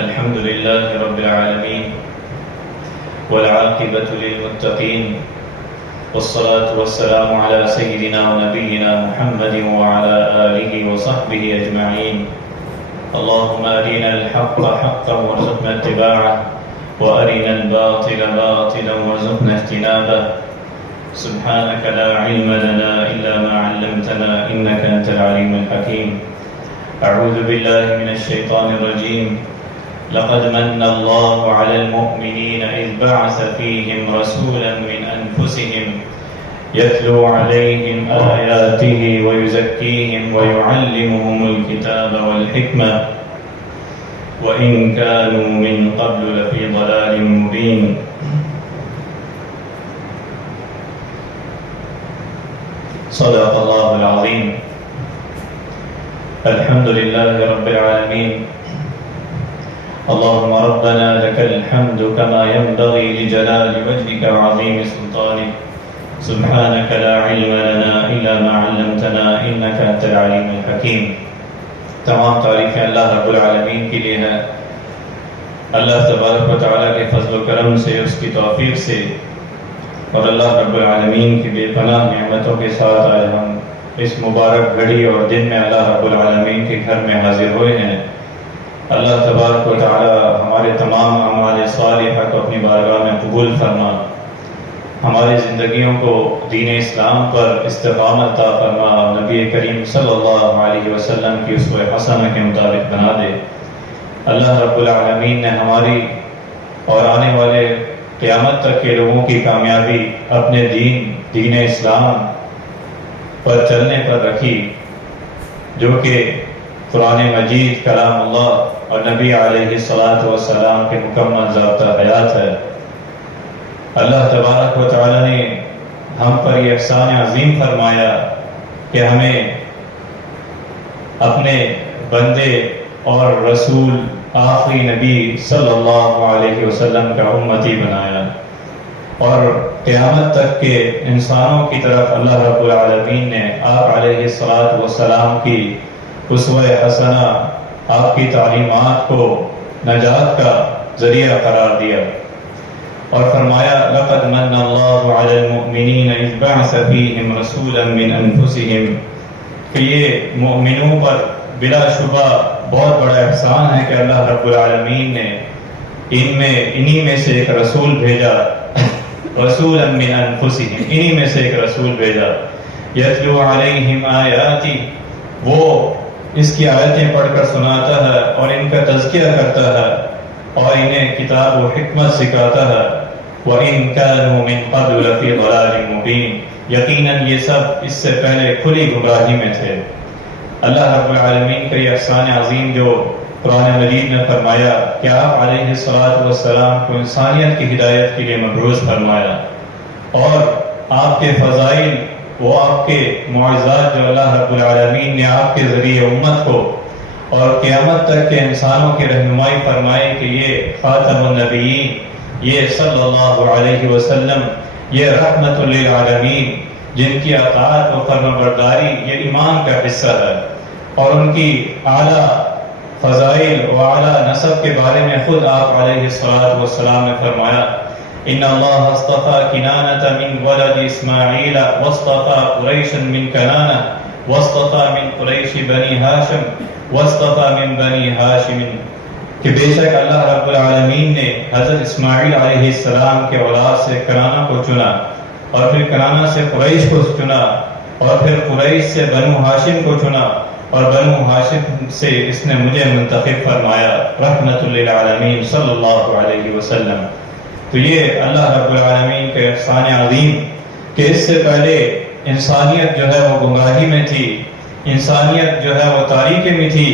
الحمد لله رب العالمين والعاقبة للمتقين والصلاة والسلام على سيدنا ونبينا محمد وعلى آله وصحبه أجمعين. اللهم أرنا الحق حقا وارزقنا اتباعه وأرنا الباطل باطلا وارزقنا اجتنابه. سبحانك لا علم لنا إلا ما علمتنا إنك أنت العليم الحكيم. أعوذ بالله من الشيطان الرجيم. لقد من الله على المؤمنين إذ بعث فيهم رسولا من أنفسهم يتلو عليهم آياته ويزكيهم ويعلمهم الكتاب والحكمة وإن كانوا من قبل لفي ضلال مبين. صدق الله العظيم. الحمد لله رب العالمين. اللهم ربنا لك الحمد كما ينبغي لجلال وجهك وعظيم سلطانك. سبحانك لا علم لنا إلا ما علمتنا إنك أنت العليم الحكيم. تمام تعریفیں اللہ رب العالمین کے لیے ہیں. اللہ تبارک و تعالیٰ کے فضل و کرم سے، اس کی توفیق سے اور اللہ رب العالمین کی بے پناہ نعمتوں کے ساتھ آج ہم اس مبارک گھڑی اور دن میں اللہ رب العالمین کے گھر میں حاضر ہوئے ہیں. اللہ تبارک و تعالی ہمارے تمام اعمال صالحہ کو اپنی بارگاہ میں قبول فرما، ہماری زندگیوں کو دین اسلام پر استقامت عطا فرما، نبی کریم صلی اللہ علیہ وسلم کی اسوہ حسنہ کے مطابق بنا دے. اللہ رب العالمین نے ہماری اور آنے والے قیامت تک کے لوگوں کی کامیابی اپنے دین اسلام پر چلنے پر رکھی، جو کہ قرآن مجید کلام اللہ اور نبی علیہ السلام کے مکمل ضابطہ حیات ہے. اللہ تبارک و تعالی نے ہم پر یہ احسان عظیم فرمایا کہ ہمیں اپنے بندے اور رسول آخری نبی صلی اللہ علیہ وسلم کا امتی بنایا، اور قیامت تک کے انسانوں کی طرف اللہ رب العالمین نے آپ علیہ السلام کی اسوہ حسنہ، آپ کی تعلیمات کو نجات کا ذریعہ قرار دیا اور فرمایا لقد من اللہ علی المؤمنین اذ بعث فیہم رسولا من انفسہم، کہ یہ مؤمنوں پر بلا شبہ بہت بڑا احسان ہے کہ اللہ رب العالمین نے انہی میں سے ایک رسول بھیجا، رسولا من انفسہم، انہی میں سے ایک رسول بھیجا، یتلو علیہم آیاتی، وہ اس کی آیتیں پڑھ کر سناتا ہے اور ان کا تزکیہ کرتا ہے اور انہیں کتاب و حکمت سکھاتا ہے. وَإِن كَانُوا مِن قَبْلُ لَفِي ضَلَالٍ مُبِينٍ، یقیناً یہ سب اس سے پہلے کھلی گمراہی میں تھے. اللہ رب العالمین کا یہ احسان عظیم جو قرآن مجید نے فرمایا کہ آپ علیہ السلام کو انسانیت کی ہدایت کے لیے مبعوث فرمایا، اور آپ کے فضائل، وہ آپ کے معجزات جو اللہ رب العالمین نے آپ کے ذریعے امت کو اور قیامت تک کے انسانوں کی رہنمائی فرمائی کہ یہ خاتم النبیین، یہ صلی اللہ علیہ وسلم، یہ رحمت للعالمین، جن کی اطاعت و فرمانبرداری یہ ایمان کا حصہ ہے. اور ان کی اعلیٰ فضائل و اعلیٰ نسب کے بارے میں خود آپ علیہ السلام نے فرمایا ان اللہ اصطفى کنانة من ولد اسماعیل واصطفى قریشا من کنانہ واصطفى من قریش بنی ہاشم واصطفى من بنی ہاشم، کہ بے شک اللہ رب العالمین نے حضرت اسماعیل علیہ السلام کے اولاد سے کنانہ کو چنا، اور پھر کنانہ سے قریش کو چنا، اور پھر قریش سے بنو ہاشم کو چنا، اور بنو ہاشم سے اس نے مجھے منتخب فرمایا رحمت للعالمین صلی اللہ علیہ وسلم. تو یہ اللہ رب العالمین کا احسان عظیم کہ اس سے پہلے انسانیت جو ہے وہ گمراہی میں تھی، انسانیت جو ہے وہ تاریکی میں تھی.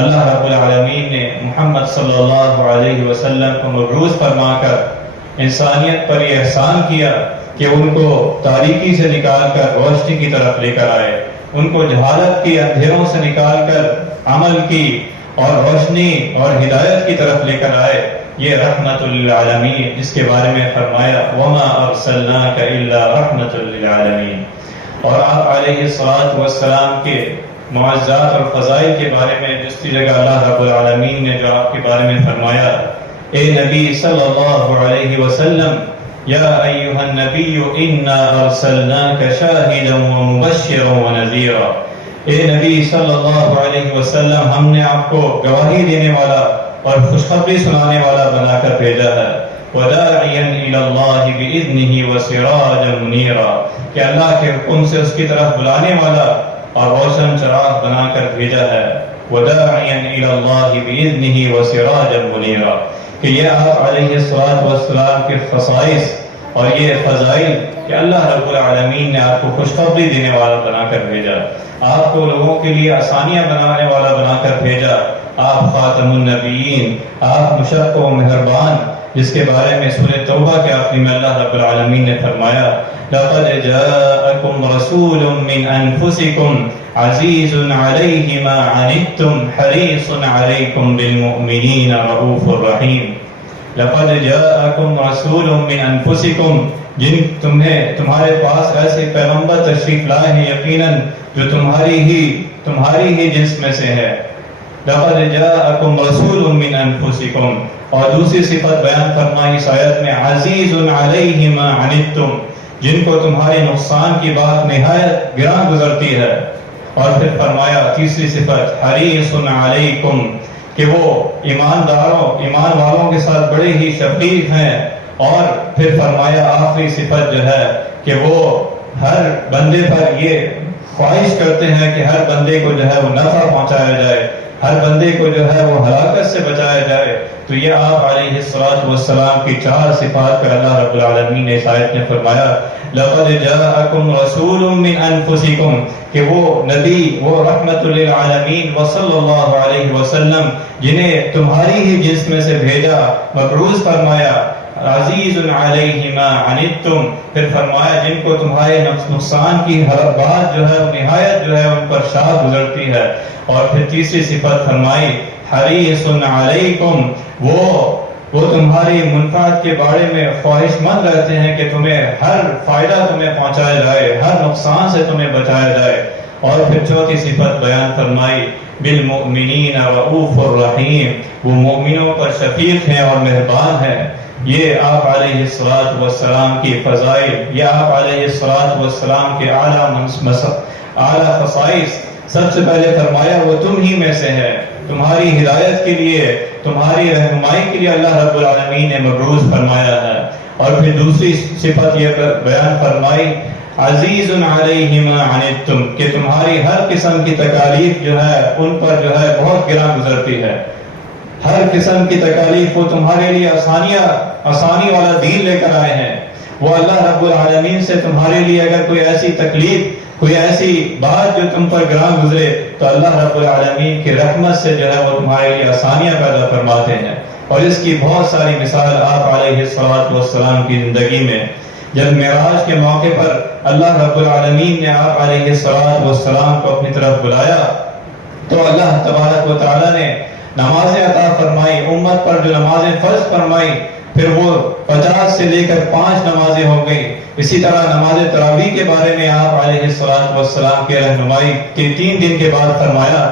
اللہ رب العالمین نے محمد صلی اللہ علیہ وسلم کو مبعوث فرما کر انسانیت پر یہ احسان کیا کہ ان کو تاریکی سے نکال کر روشنی کی طرف لے کر آئے، ان کو جہالت کی اندھیروں سے نکال کر عمل کی اور روشنی اور ہدایت کی طرف لے کر آئے. یہ رحمت للعالمین، جس کے بارے میں فرمایا وما ارسلناک الا رحمت للعالمین. اور آپ علیہ السلام کے معجزات اور فضائل کے بارے میں جس کی جگہ اللہ رب العالمین نے جو آپ کے بارے میں فرمایا، اے نبی صلی اللہ علیہ وسلم، یا ایھا النبی انا ارسلناک شاہدا ومبشرا ونذیرا، اے نبی صلی اللہ علیہ وسلم، ہم نے آپ کو گواہی دینے والا اور خوشخبری سنانے والا بنا کر بھیجا ہے، وداعیا الی اللہ باذنہ وسراجا منیرا، کہ اللہ کے حکم سے اس کی طرف بلانے والا اور روشن چراغ بنا کر بھیجا ہے، وداعیا الی اللہ باذنہ وسراجا منیرا، کہ یہ آپ علیہ السلام کے خصائص اور یہ فضائل کہ اللہ رب العالمین نے آپ کو خوشخبری دینے والا بنا کر بھیجا، آپ کو لوگوں کے لیے آسانیاں بنانے والا بنا کر بھیجا، آپ خاتم النبیین، آپ مشفق و مہربان، جس کے بارے میں سورہ توبہ کے آخری میں اللہ رب العالمین نے فرمایا، لَقَدْ جَاءَكُمْ رَسُولٌ مِّنْ أَنفُسِكُمْ عَزِيزٌ عَلَيْهِ مَا عَنِتُّمْ حَرِيصٌ عَلَيْكُمْ بِالْمُؤْمِنِينَ رَءُوفٌ رَحِيمٌ۔ لَقَدْ جَاءَكُمْ رَسُولٌ مِّنْ أَنفُسِكُمْ، تمہارے پاس ایسے پیغمبر تشریف لائے ہیں یقیناً جو تمہاری ہی جنس میں سے ہے۔ لَقَدْ جَاءَكُمْ رَسُولٌ مِّنْ أَنفُسِكُمْ، اور دوسری صفت بیان فرمائی اس آیت میں، عَزِيزٌ عَلَيْهِ مَا عَنِتُّمْ، جن کو تمہارے نقصان کی بات نہایت گراں گزرتی ہے۔ اور پھر فرمایا تیسری صفت، حَرِيصٌ عَلَيْكُمْ، کہ وہ ایمان والوں کے ساتھ بڑے ہی شفیق ہیں۔ اور پھر فرمایا آخری صفت جو ہے کہ وہ ہر بندے پر یہ خواہش کرتے ہیں کہ ہر بندے کو جو ہے وہ نفع پہنچایا جائے، ہر بندے کو جو ہے وہ ہلاکت سے بچایا جائے۔ تو یہ آپ علیہ السلام کی چار صفات پر اللہ رب العالمین نے اس آیت میں فرمایا، لَقَدْ جَاءَكُمْ رَسُولٌ مِّنْ أَنفُسِكُمْ، کہ وہ نبی، وہ رحمت للعالمین وصلی اللہ علیہ وسلم، جنہیں تمہاری ہی جنس میں سے بھیجا، مبعوث فرمایا، عزیز علیہ ما عنتم، پھر فرمایا جن کو تمہارے نقصان کی ہر بات جو ہے نہایت جو ہے ان پر شاد گزرتی ہے۔ اور پھر تیسری صفت فرمائی، حریص علیکم، وہ تمہاری منفعت کے بارے میں خواہش مند رہتے ہیں کہ تمہیں ہر فائدہ تمہیں پہنچایا جائے، ہر نقصان سے تمہیں بچایا جائے۔ اور پھر چوتھی صفت بیان فرمائی، بالمؤمنین رؤوف الرحیم، وہ مومنوں پر شفیق ہیں اور مہربان ہیں۔ یہ آپ علیہ السلام کی فضائل، یہ آپ علیہ السلام کے اعلیٰ خصائص۔ سب سے پہلے فرمایا وہ تم ہی میں سے ہے، تمہاری ہدایت کے لیے، تمہاری رہنمائی کے لیے اللہ رب العالمین نے مبعوث فرمایا ہے۔ اور پھر دوسری صفت یہ بیان فرمائی، عزیز علیہ ما عنتم، کہ تمہاری ہر قسم کی تکالیف جو ہے ان پر جو ہے بہت گراں گزرتی ہے۔ ہر قسم کی تکالیف وہ تمہارے لیے آسانی والا دین لے کر آئے ہیں۔ وہ اللہ رب العالمین سے تمہارے لیے اگر کوئی ایسی تکلیف، کوئی ایسی بات جو تم پر گراں گزرے، تو اللہ رب العالمین کی رحمت سے جو ہے وہ تمہارے لیے آسانیاں پیدا فرماتے ہیں۔ اور اس کی بہت ساری مثال آپ علیہ السلام کی زندگی میں، جب معراج کے موقع پر اللہ رب العالمین نے آپ علیہ السلام کو اپنی طرف بلایا، تو اللہ تبارک و تعالیٰ نے نمازیں عطا فرمائی، امت پر جو نمازیں فرض فرمائی، پھر وہ 50 سے لے کر 5 نمازیں ہو گئی۔ اسی طرح نماز تراویح کے بارے میں آپ علیہ السلام کے رہنمائی کے 3 دن کے بعد فرمایا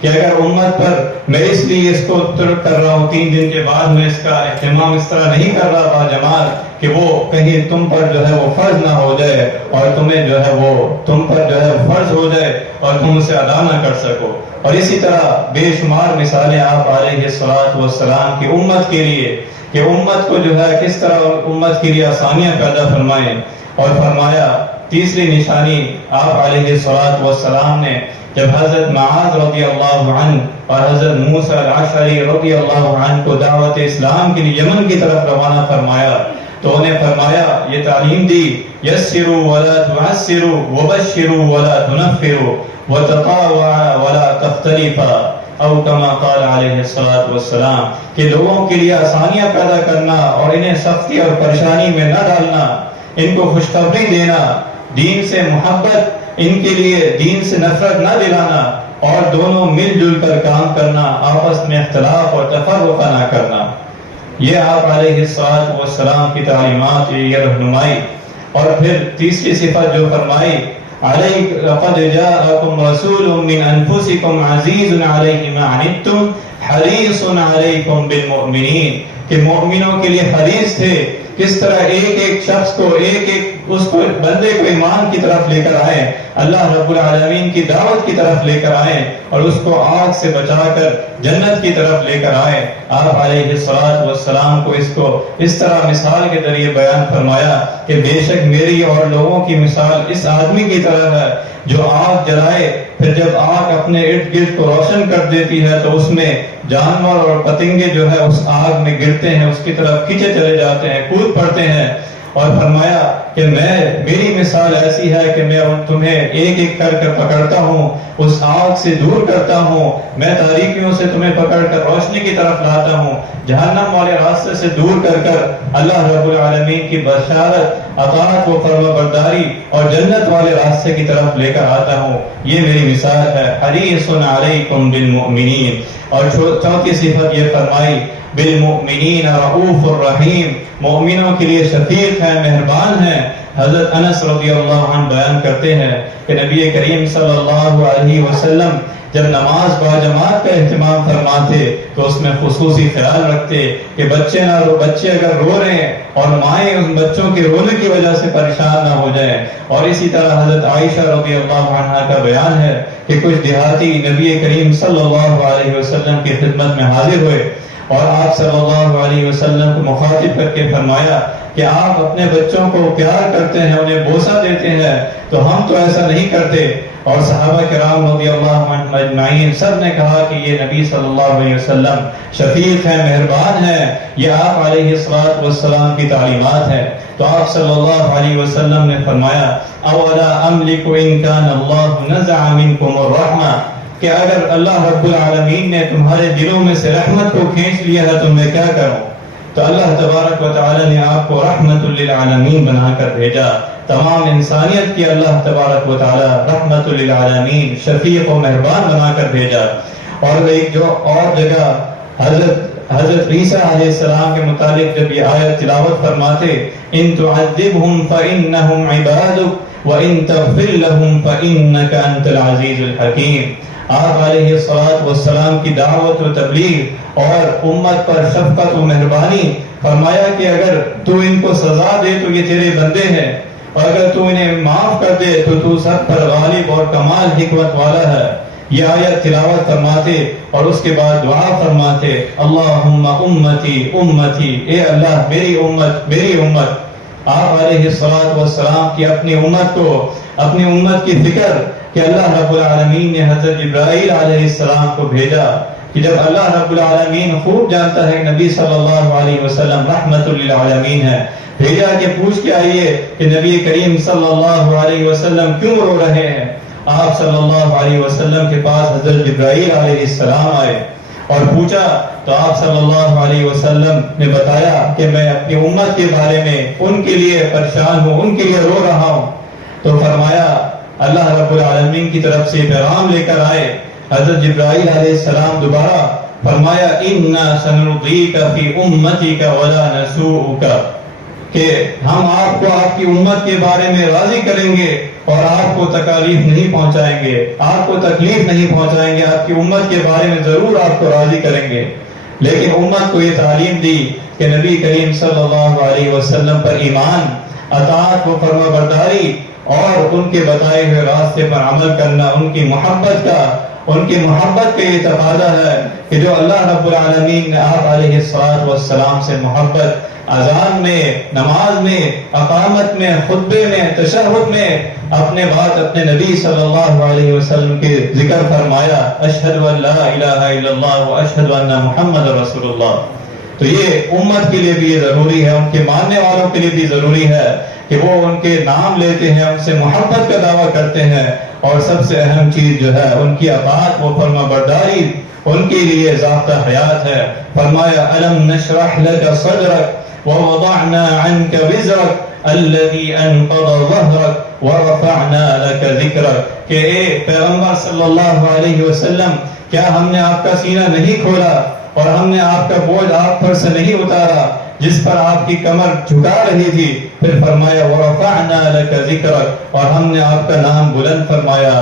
کہ اگر امت پر میں اس لیے اس کو ترک کر رہا ہوں، 3 دن کے بعد میں اس کا اہتمام اس طرح نہیں کر رہا باجماعت کہ وہ کہیں تم پر جو ہے وہ فرض نہ ہو جائے اور تمہیں جو ہے وہ تم پر جو ہے فرض ہو جائے اور تم اسے ادا نہ کر سکو۔ اور اسی طرح بے شمار مثالیں آپ علیہ السلام کی امت کے لیے کہ امت کو جو ہے کس طرح امت کے لیے آسانیاں پیدا فرمائیں۔ اور فرمایا تیسری نشانی آپ علیہ السلام نے جب حضرت معاذ رضی اللہ عنہ اور حضرت موسیٰ الاشعری رضی اللہ عنہ کو دعوت اسلام کے لیے یمن کی طرف روانہ فرمایا، تو انہیں فرمایا، یہ تعلیم دی، یسروا ولا تعسروا وبشروا ولا تنفروا وتطاوعوا ولا تختلفوا، او کما قال علیہ السلام، کہ لوگوں کے لیے آسانیاں پیدا کرنا اور انہیں سختی اور پریشانی میں نہ ڈالنا، ان کو خوشخبری دینا، دین سے محبت، ان کے لیے دین سے نفرت نہ دلانا، اور دونوں مل جل کر کام کرنا، آپس میں اختلاف اور تفرقہ نہ کرنا۔ یہ آپ علیہ السلام کی تعلیمات، یہ رہنمائی۔ اور پھر تیسری صفت جو فرمائی، لقد جاءكم رسول من انفسكم عزيز عليه ما عنتم حريص عليكم بالمؤمنين، کہ مومنوں کے لیے حریص تھے، کس طرح ایک ایک شخص کو اس کو بندے کو ایمان کی طرف لے کر آئے، اللہ رب العالمین کی دعوت کی طرف لے کر آئے اور اس کو آگ سے بچا کر جنت کی طرف لے کر آئے۔ آپ علیہ السلام کو اس طرح مثال کے ذریعے بیان فرمایا کہ بے شک میری اور لوگوں کی مثال اس آدمی کی طرح ہے جو آگ جلائے، پھر جب آگ اپنے ارد گرد کو روشن کر دیتی ہے تو اس میں جانور اور پتنگے جو ہے اس آگ میں گرتے ہیں، اس کی طرف کھینچے چلے جاتے ہیں، کود پڑتے ہیں، اور فرمایا کہ میری مثال ایسی ہے کہ میں تمہیں ایک ایک کر کر پکڑتا ہوں، اس آگ سے دور کرتا ہوں، میں تاریکیوں سے تمہیں پکڑ کر روشنی کی طرف لاتا ہوں، جہنم والے راستے سے دور کر کر اللہ رب العالمین کی بشارت، اطاعت و فرما برداری اور جنت والے راستے کی طرف لے کر آتا ہوں۔ یہ میری مثال ہے۔ حریص علیکم بالمؤمنین، اور چوتھی صفت یہ فرمائی بالمؤمنین رؤوف الرحیم، مومنوں کے لیے شفیق ہے، مہربان ہے۔ حضرت انس رضی اللہ عنہ بیان کرتے ہیں کہ نبی کریم صلی اللہ علیہ وسلم جب نماز باجماعت کا اہتمام فرماتے تو اس میں خصوصی خیال رکھتے کہ بچے اگر رو رہے ہیں اور مائیں ان بچوں کے رونے کی وجہ سے پریشان نہ ہو جائیں۔ اور اسی طرح حضرت عائشہ رضی اللہ عنہا کا بیان ہے کہ کچھ دیہاتی نبی کریم صلی اللہ علیہ وسلم کی خدمت میں حاضر ہوئے اور آپ صلی اللہ علیہ وسلم کو مخاطب کر کے فرمایا کہ آپ اپنے بچوں کو پیار کرتے ہیں، انہیں بوسہ دیتے ہیں، تو ہم تو ایسا نہیں کرتے۔ اور صحابہ کرام رضی اللہ عنہم اجمعین سب نے کہا کہ یہ نبی صلی اللہ علیہ وسلم شفیق ہے، مہربان ہے، یہ آپ علیہ السلام کی تعلیمات ہے۔ تو آپ صلی اللہ علیہ وسلم نے فرمایا اولا املک ان کان اللہ نزع منکم الرحمہ، کہ اگر اللہ رب العالمین نے تمہارے دلوں میں سے رحمت کو کھینچ لیا ہے تو میں کیا کروں؟ تو اللہ تبارک و تعالی نے آپ کو رحمت للعالمین بنا کر بھیجا، تمام انسانیت کی اللہ تبارک و تعالی رحمت للعالمین، شفیق و مہربان بنا کر بھیجا۔ اور ایک جو اور جگہ حضرت عیسیٰ علیہ السلام کے متعلق جب یہ آیت تلاوت فرماتے ان تعذبهم فإنهم عبادك وإن تغفر لهم فإنك أنت العزيز الحكيم، آپ علیہ السلام کی دعوت و تبلیغ اور امت پر شفقت و مہربانی، فرمایا کہ اگر تو ان کو سزا دے تو یہ تیرے بندے ہیں، اور اگر تو انہیں معاف کر دے تو سب پر غالب اور کمال حکمت والا ہے۔ یہ آیت تلاوت فرماتے اور اس کے بعد دعا فرماتے اللہم امتی امتی، اے اللہ میری امت۔ آپ علیہ السلام کی اپنی امت کی فکر کہ اللہ رب العالمین نے حضرت جبرائیل علیہ السلام کو بھیجا، کہ جب اللہ رب العالمین خوب جانتا ہے نبی صلی اللہ علیہ وسلم رحمت للعالمین ہے، بھیجا کہ پوچھ کے آئیے کہ نبی کریم صلی اللہ علیہ وسلم کیوں رو رہے ہیں۔ آپ صلی اللہ علیہ وسلم کے پاس حضرت جبرائیل علیہ السلام آئے اور پوچھا تو آپ صلی اللہ علیہ وسلم نے بتایا کہ میں اپنی امت کے بارے میں ان کے لیے پریشان ہوں، ان کے لیے رو رہا ہوں۔ تو فرمایا اللہ رب العالمین کی طرف سے پیغام لے کر آئے حضرت جبرائیل علیہ السلام دوبارہ، فرمایا اِنَّا سَنُرْضِيكَ فِي أُمَّتِكَ وَلَا نَسُوءُكَ، کہ ہم آپ کو آپ کی امت کے بارے میں راضی کریں گے اور آپ کو تکالیف نہیں پہنچائیں گے، آپ کو تکلیف نہیں پہنچائیں گے، آپ کی امت کے بارے میں ضرور آپ کو راضی کریں گے۔ لیکن امت کو یہ تعلیم دی کہ نبی کریم صلی اللہ علیہ وسلم پر ایمان، اطاعت و فرما برداری اور ان کے بتائے ہوئے راستے پر عمل کرنا ان کی محبت کا یہ تقاضا ہے کہ جو اللہ رب العالمین نے آپ علیہ السلام سے محبت اذان میں، نماز میں، اقامت میں، خطبے میں، تشہد میں اپنے نبی صلی اللہ علیہ وسلم کے ذکر فرمایا اشہد ان لا الہ الا اللہ و اشہد ان محمد رسول اللہ۔ تو یہ امت کے لیے بھی یہ ضروری ہے، ان کے ماننے والوں کے لیے بھی ضروری ہے کہ وہ ان کے نام لیتے ہیں، ان سے محبت کا دعویٰ کرتے ہیں، اور سب سے اہم چیز جو ہے ان کی اطاعت و فرما برداری ان کے لیے ضابطہ حیات ہے۔ فرمایا الم نشرح لك صدرك ووضعنا عنك وزرك الذي انقض ظهرك ورفعنا لك ذكرك، کہ اے پیغمبر صلی اللہ علیہ وسلم کیا ہم نے آپ کا سینہ نہیں کھولا اور ہم نے آپ کا بوجھ آپ پر سے نہیں اتارا جس پر آپ کی کمر جھکا رہی تھی. پھر فرمایا وَرَفَعْنَا لَكَ ذِكْرَكَ، اور ہم نے آپ کا نام بلند فرمایا.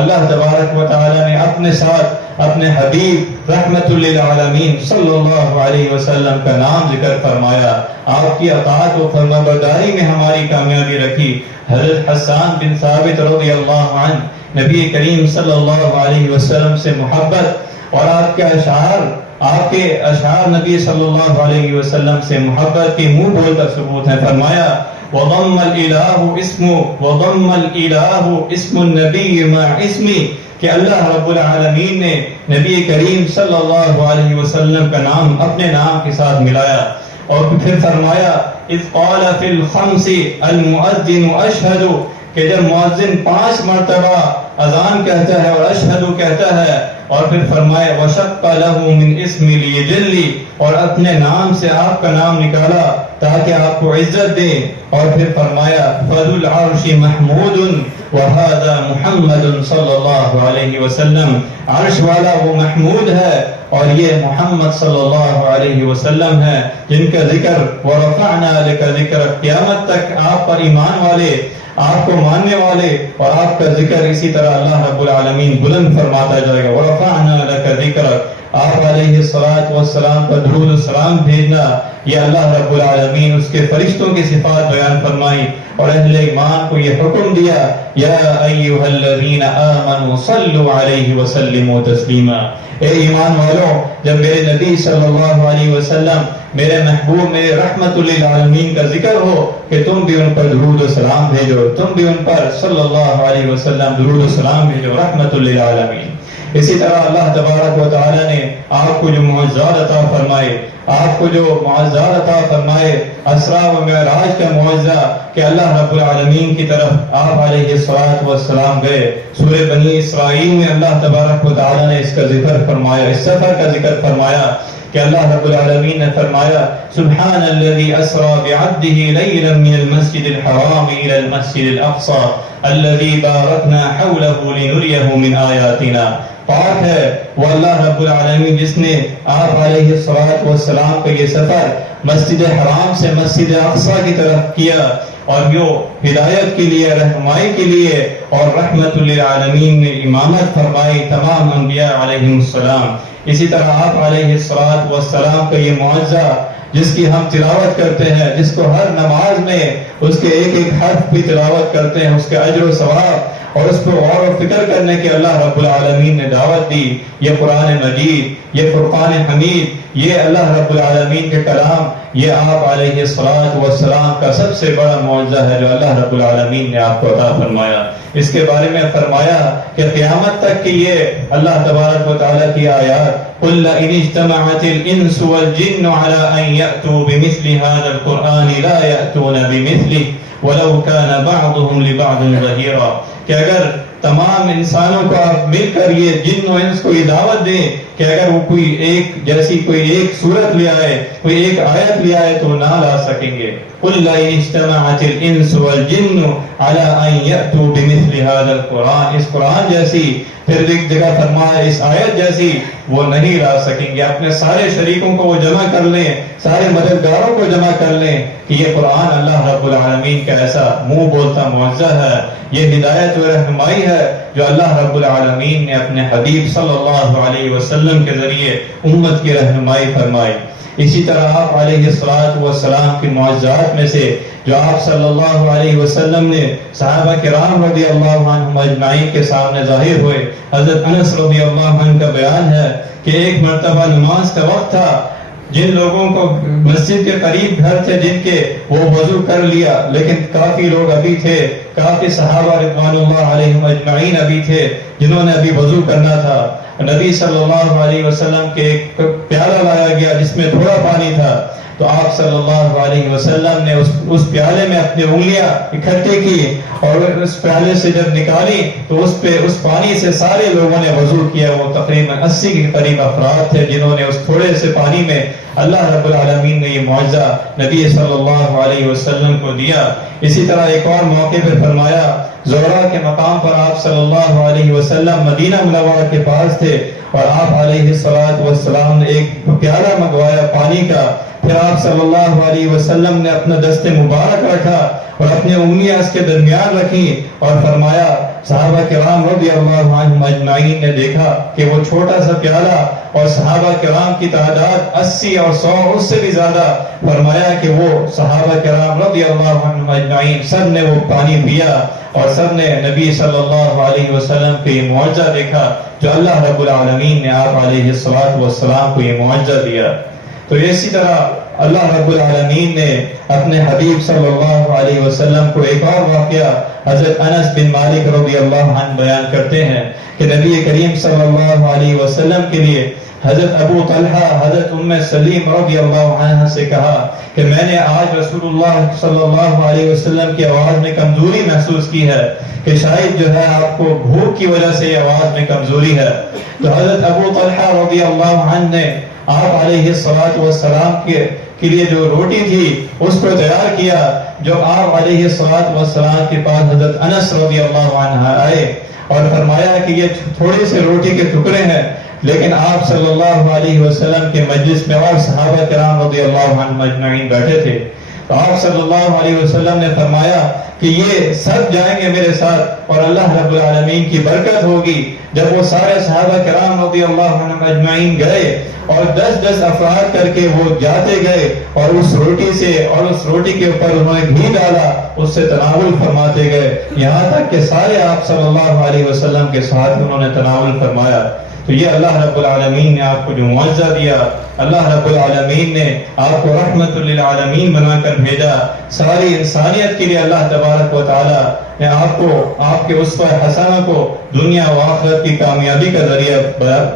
اللہ تبارک و تعالی نے اپنے ساتھ اپنے حبیب رحمت للعالمین صلی اللہ علیہ وسلم کا نام ذکر فرمایا. آپ کی اطاعت و فرمانبرداری میں ہماری کامیابی رکھی. حضرت حسان بن ثابت رضی اللہ عنہ نبی کریم صلی اللہ علیہ وسلم سے محبت اور آپ کے اشعار نبی صلی اللہ علیہ وسلم سے محبت کے منہ بول کر ثبوت ہے. فرمایا وَضَمَّ الْإِلَٰهُ اسْمُ النَّبِيِّ مَعَ اسْمِهِ، کہ اللہ رب العالمین نے نبی کریم صلی اللہ علیہ وسلم کا نام اپنے نام کے ساتھ ملایا. اور پھر فرمایا اذ قال فی الخمس المؤذن اشہد، کہ جب مؤذن 5 مرتبہ اذان کہتا ہے اور اشہد کہتا ہے، اور پھر فرمایا وشق له من اسم لیجلی، اور اپنے نام سے آپ کا نام نکالا تاکہ آپ کو عزت دے. اور پھر فرمایا فذو العرش محمود وهذا محمد صلی اللہ علیہ وسلم، عرش والا وہ محمود ہے اور یہ محمد صلی اللہ علیہ وسلم ہے جن کا ذکر ورفعنا لک ذکر، قیامت تک آپ پر ایمان والے، آپ کو ماننے والے اور آپ کا ذکر اسی طرح اللہ رب العالمین بلند فرماتا جائے گا. ورفعنا لک ذکرک، آپ علیہ الصلوۃ والسلام پر درود و سلام بھیجنا، یہ اللہ رب العالمین اس کے فرشتوں کی صفات بیان فرمائی اور اہل ایمان کو یہ حکم دیا یا ایھا الذین آمنوا صلوا علیہ وسلموا تسلیما. اے ایمان والوں، جب میرے نبی صلی اللہ علیہ وسلم، میرے محبوب، میرے رحمت للعالمین کا ذکر ہو کہ تم بھی ان پر درود و سلام بھیجو، تم بھی ان پر صلی اللہ علیہ وسلم درود و سلام بھیجو رحمت للعالمین. اسی طرح اللہ تبارک و تعالی نے آپ کو جو معجزات عطا فرمائے، آپ کو جو معجزات عطا فرمائے، اسراء و معراج کا معجزہ کہ اللہ رب العالمین کی طرف آپ علیہ الصلوۃ والسلام گئے. سورہ بنی اسرائیل میں اللہ تبارک و تعالی نے اس کا ذکر فرمایا، اس سفر کا ذکر فرمایا کہ اللہ رب العالمین نے فرمایا سبحان الذي اسرى بعبده ليلا من المسجد الحرام الى المسجد الاقصى الذي باركنا حوله لنريه من آياتنا. پاک ہے وہ اللہ رب العالمین جس نے آپ علیہ الصلوۃ والسلام کا یہ سفر مسجد حرام سے مسجد اقصی کی طرف کیا، اور جو ہدایت کے لیے، رہنمائی کے لیے اور رحمت للعالمین نے امامت فرمائی تمام انبیاء علیہ السلام. اسی طرح آپ علیہ الصلوۃ والسلام کا یہ معجزہ جس کی ہم تلاوت کرتے ہیں، جس کو ہر نماز میں اس کے ایک ایک حرف بھی تلاوت کرتے ہیں، اس کے اجر و ثواب اور اس پر غور و فکر کرنے کی اللہ رب العالمین نے دعوت دی. یہ قرآن مجید، یہ فرقان حمید، یہ اللہ رب العالمین کے کلام، یہ آپ علیہ الصلوۃ والسلام کا سب سے بڑا معجزہ ہے جو اللہ رب العالمین نے آپ کو عطا فرمایا. اس کے بارے میں فرمایا کہ قیامت تک کی یہ اللہ تبارک و تعالیٰ کی آیات قُلْ لَئِنِ اجْتَمَعَتِ الْإِنسُ وَالْجِنُّ عَلَىٰ أَن يَأْتُوا بِمِثْلِ هَٰذَا الْقُرْآنِ لَا يَأْتُونَ بِمِثْلِهِ وَلَوْ كَانَ بَعْضُهُمْ لِبَعْضٍ ظَهِيرًا، کہ اگر تمام انسانوں کو آپ مل کر یہ جن و انس کو یہ دعوت دیں کہ اگر وہ کوئی ایک صورت لے آئے، کوئی ایک آیت لے آئے تو نہ لا سکیں گے. قُلْ لَئِنِ اجْتَمَعَتِ الْإِنسُ وَالْجِنُّ عَلَىٰ أَن يَأْتُوا بِمِثْلِ هَٰذَا الْقُرْآنِ، اس قرآن جیسی، پھر ایک جگہ فرمایا اس آیت جیسی وہ نہیں لا سکیں گے. اپنے سارے شریکوں کو وہ جمع کر لیں، سارے مددگاروں کو جمع کر لیں کہ یہ قرآن اللہ رب العالمین کا ایسا منہ بولتا معجزہ ہے، یہ ہدایت و رہنمائی ہے جو اللہ رب العالمین نے اپنے حبیب صلی اللہ علیہ وسلم کے ذریعے امت کی رہنمائی فرمائی. اسی طرح آپ علیہ الصلوۃ والسلام کی معجزات میں سے جو آپ صلی اللہ علیہ وسلم نے صحابہ کرام رضی اللہ عنہم اجمعین کے سامنے ظاہر ہوئے. حضرت انس رضی اللہ عنہ کا بیان ہے کہ ایک مرتبہ نماز کا وقت تھا، جن لوگوں کو مسجد کے قریب گھر تھے جن کے وہ وضو کر لیا، لیکن کافی لوگ ابھی تھے، کافی صحابہ رضوان اللہ علیہم اجمعین ابھی تھے جنہوں نے ابھی وضو کرنا تھا. نبی صلی اللہ علیہ وسلم کے ایک پیالہ لایا گیا جس میں تھوڑا پانی تھا، تو آپ صلی اللہ علیہ وسلم نے اس پیالے میں اپنی انگلیاں اکٹھے کی اور اس پیالے سے جب نکالی تو اس پانی سے سارے لوگوں نے وضو کیا. وہ تقریباً 80 کے قریب افراد تھے جنہوں نے اس تھوڑے سے پانی میں اللہ رب العالمین نے یہ معجزہ نبی صلی اللہ علیہ وسلم کو دیا۔ اسی طرح ایک اور موقع پر فرمایا، زہرا کے مقام پر آپ صلی اللہ علیہ وسلم مدینہ منورہ کے پاس تھے اور آپ علیہ السلام نے ایک پیالہ منگوایا پانی کا، پھر آپ صلی اللہ علیہ وسلم نے اپنا دست مبارک رکھا اور اپنے انگلیاں اس کے درمیان رکھی اور فرمایا، صحابہ کرام رضی اللہ عنہم اجمعین نے دیکھا کہ وہ چھوٹا سا پیالہ اور صحابہ کرام کی تعداد 80 اور 100 اس سے بھی زیادہ، فرمایا کہ وہ صحابہ کرام رضی اللہ عنہم اجمعین سب نے وہ پانی پیا اور سب نے نبی صلی اللہ علیہ وسلم کو یہ معجزہ دیکھا جو اللہ رب العالمین نے آپ علیہ السلام کو یہ معجزہ دیا۔ تو اسی طرح اللہ رب العالمین نے اپنے حبیب صلی اللہ علیہ وسلم کو ایک اور واقعہ حضرت انس بن مالک رضی اللہ عنہ بیان کرتے ہیں کہ نبی کریم صلی اللہ علیہ وسلم کے لیے حضرت ابو طلحہ حضرت ام سلیم رضی اللہ عنہ سے کہا کہ میں نے آج رسول اللہ صلی اللہ علیہ وسلم کی آواز میں کمزوری محسوس کی ہے کہ شاید جو ہے آپ کو بھوک کی وجہ سے یہ آواز میں کمزوری ہے۔ تو حضرت ابو طلحہ رضی اللہ عنہ نے آپ علیہ السلام کے لیے جو روٹی تھی اس کو تیار کیا۔ جو آپ علیہ السلام کے پاس حضرت انس رضی اللہ عنہ آئے اور فرمایا کہ یہ تھوڑے سے روٹی کے ٹکڑے ہیں، لیکن آپ صلی اللہ علیہ وسلم کے مجلس میں اور صحابہ کرام رضی اللہ عنہ مجمعین بیٹھے تھے، تو آپ صلی اللہ علیہ وسلم نے فرمایا کہ یہ سب جائیں گے میرے ساتھ اور اللہ رب العالمین کی برکت ہوگی۔ جب وہ سارے صحابہ کرام رضی اللہ عنہ مجمعین گئے اور 10 افراد کر کے وہ جاتے گئے اور اس روٹی سے اور اس روٹی کے اوپر انہوں نے گھی ڈالا، اس سے تناول فرماتے گئے، یہاں تک کہ سارے آپ صلی اللہ علیہ وسلم کے ساتھ انہوں نے تناول فرمایا۔ تو یہ اللہ رب العالمین نے آپ کو جو معجزہ دیا، اللہ رب العالمین نے آپ کو رحمت للعالمین بنا کر بھیجا، ساری انسانیت کے لیے اللہ تبارک و تعالی نے آپ کو آپ کے اسوہ حسنہ کو دنیا و آخرت کی کامیابی کا ذریعہ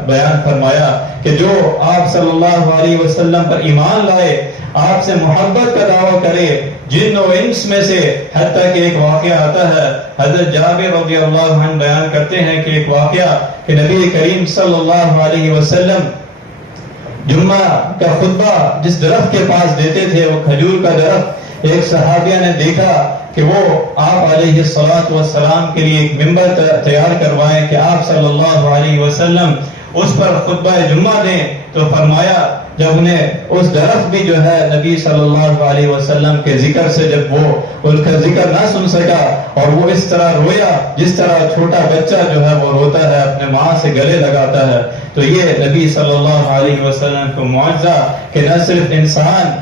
بیان فرمایا کہ جو آپ صلی اللہ علیہ وسلم پر ایمان لائے، آپ سے محبت کا دعویٰ کرے جن و انس میں سے، حتیٰ کہ ایک واقعہ آتا ہے، حضرت جابر رضی اللہ عنہ بیان کرتے ہیں کہ ایک واقعہ کہ نبی کریم صلی اللہ علیہ وسلم جمعہ کا خطبہ جس درخت کے پاس دیتے تھے، وہ کھجور کا درخت، ایک صحابیہ نے دیکھا کہ وہ آپ علیہ السلام کے لیے ایک ممبر تیار کروائیں کہ آپ صلی اللہ علیہ وسلم اس پر خطبہ جمعہ دیں، تو فرمایا جب انہیں اس درخت بھی جو ہے نبی صلی اللہ علیہ وسلم کے ذکر سے جب وہ ان کا ذکر نہ سن سکا اور وہ اس طرح رویا جس طرح چھوٹا بچہ جو ہے وہ روتا ہے، اپنے ماں سے گلے لگاتا ہے، تو یہ نبی صلی اللہ علیہ وسلم کو معجزہ کہ نہ صرف انسان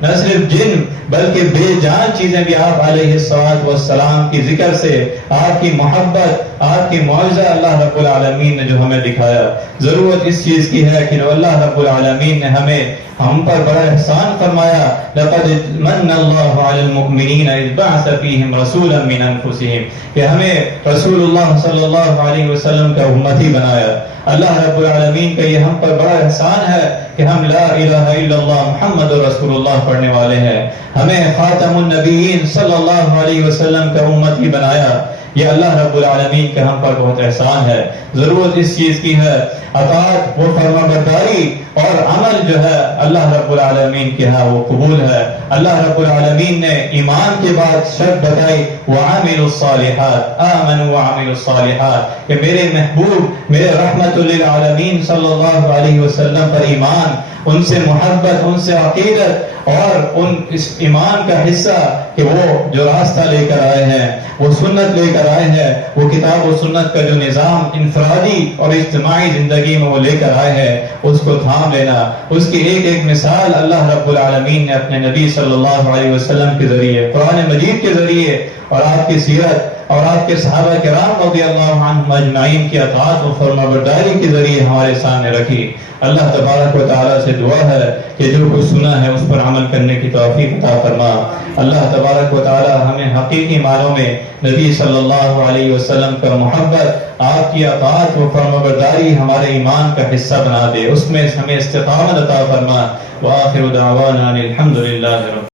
نہ صرف جن بلکہ بے جان چیزیں بھی آپ علیہ السلام کی ذکر سے، آپ کی محبت، آپ کی معجزہ اللہ رب العالمین نے جو ہمیں دکھایا۔ ضرورت اس چیز کی ہے کہ اللہ رب العالمین نے ہم پر بڑا احسان فرمایا، لقد من اللہ علی المؤمنین اذ بعث فیہم رسولا من انفسہم، کہ ہمیں رسول اللہ صلی اللہ علیہ وسلم کا امتی بنایا۔ اللہ رب العالمین کا یہ ہم پر بڑا احسان ہے کہ ہم لا الہ الا اللہ محمد رسول اللہ پڑھنے والے ہیں، ہمیں خاتم النبیین صلی اللہ علیہ وسلم کا امتی بنایا۔ یہ اللہ رب العالمین کا ہم پر بہت احسان ہے۔ ضرورت اس چیز کی ہے اطاعت و فرما برداری اور عمل جو ہے اللہ رب العالمین کے ہاں وہ قبول ہے۔ اللہ رب العالمین نے ایمان کے بعد شرط بتائی وَعَمِلُوا الصَّالِحَاتِ آمَنُوا وَعَمِلُوا الصَّالِحَاتِ، کہ میرے محبوب میرے رحمت للعالمین صلی اللہ علیہ وسلم پر ایمان، ان سے محبت، ان سے عقیدت اور ان اس ایمان کا حصہ کہ وہ جو راستہ لے کر آئے ہیں، وہ سنت لے کر آئے ہیں، وہ کتاب و سنت کا جو نظام انفرادی اور اجتماعی زندگی میں وہ لے کر آئے ہیں، اس کو تھام لینا۔ اس کی ایک ایک مثال اللہ رب العالمین نے اپنے نبی صلی اللہ علیہ وسلم کے ذریعے، قرآن مجید کے ذریعے اور آپ کی سیرت اور آپ کے صحابہ کرام رضی اللہ عنہم اجمعین کی اطاعت و فرما برداری کے ذریعے ہمارے سامنے رکھی۔ اللہ تبارک و تعالیٰ سے دعا ہے کہ جو کچھ سنا ہے اس پر عمل کرنے کی توفیق عطا فرما۔ اللہ تبارک و تعالیٰ ہمیں حقیقی معنوں میں نبی صلی اللہ علیہ وسلم کا محبت، آپ کی اطاعت و فرما برداری ہمارے ایمان کا حصہ بنا دے، اس میں ہمیں استقامت عطا فرما۔ وآخر دعوانا الحمد للہ رب